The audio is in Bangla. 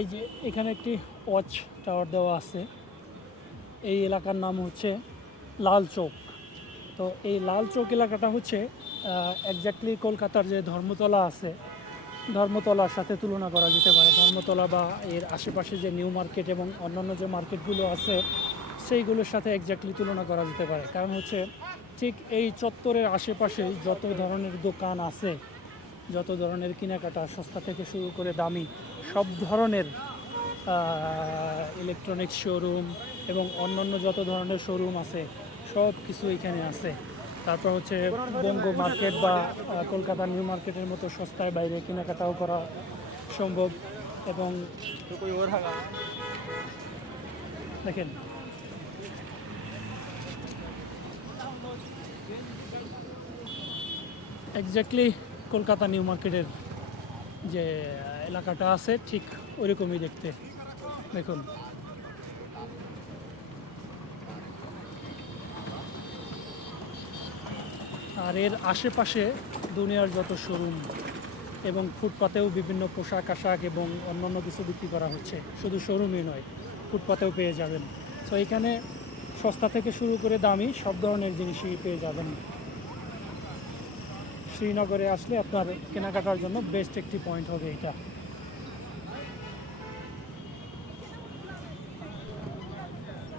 এই যে এখানে একটি ওয়াচ টাওয়ার দেওয়া আছে। এই এলাকার নাম হচ্ছে লাল চৌক। তো এই লাল চৌক এলাকাটা হচ্ছে একজাক্টলি কলকাতার যে ধর্মতলা আছে, ধর্মতলার সাথে তুলনা করা যেতে পারে। ধর্মতলা বা এর আশেপাশে যে নিউ মার্কেট এবং অন্যান্য যে মার্কেটগুলো আছে সেইগুলোর সাথে একজাক্টলি তুলনা করা যেতে পারে। কারণ হচ্ছে ঠিক এই চত্বরের আশেপাশেই যত ধরনের দোকান আছে, যত ধরনের কেনাকাটা সস্তা থেকে শুরু করে দামি সব ধরনের ইলেকট্রনিক্স শোরুম এবং অন্যান্য যত ধরনের শোরুম আছে সব কিছু এখানে আছে। তারপর হচ্ছে বঙ্গ মার্কেট বা কলকাতা নিউ মার্কেটের মতো সস্তায় বাইরে কেনাকাটাও করা সম্ভব। এবং দেখেন এক্স্যাক্টলি কলকাতা নিউ মার্কেটের যে এলাকাটা আছে ঠিক ওইরকমই দেখতে। দেখুন আর এর আশেপাশে দুনিয়ার যত শোরুম এবং ফুটপাতেও বিভিন্ন পোশাক আশাক এবং অন্যান্য কিছু বিক্রি করা হচ্ছে। শুধু শোরুমই নয়, ফুটপাতেও পেয়ে যাবেন। তো এখানে সস্তা থেকে শুরু করে দামি সব ধরনের জিনিসই পেয়ে যাবেন। শ্রীনগরে আসলে আপনার কেনাকাটার জন্য বেস্ট একটি পয়েন্ট হবে এটা।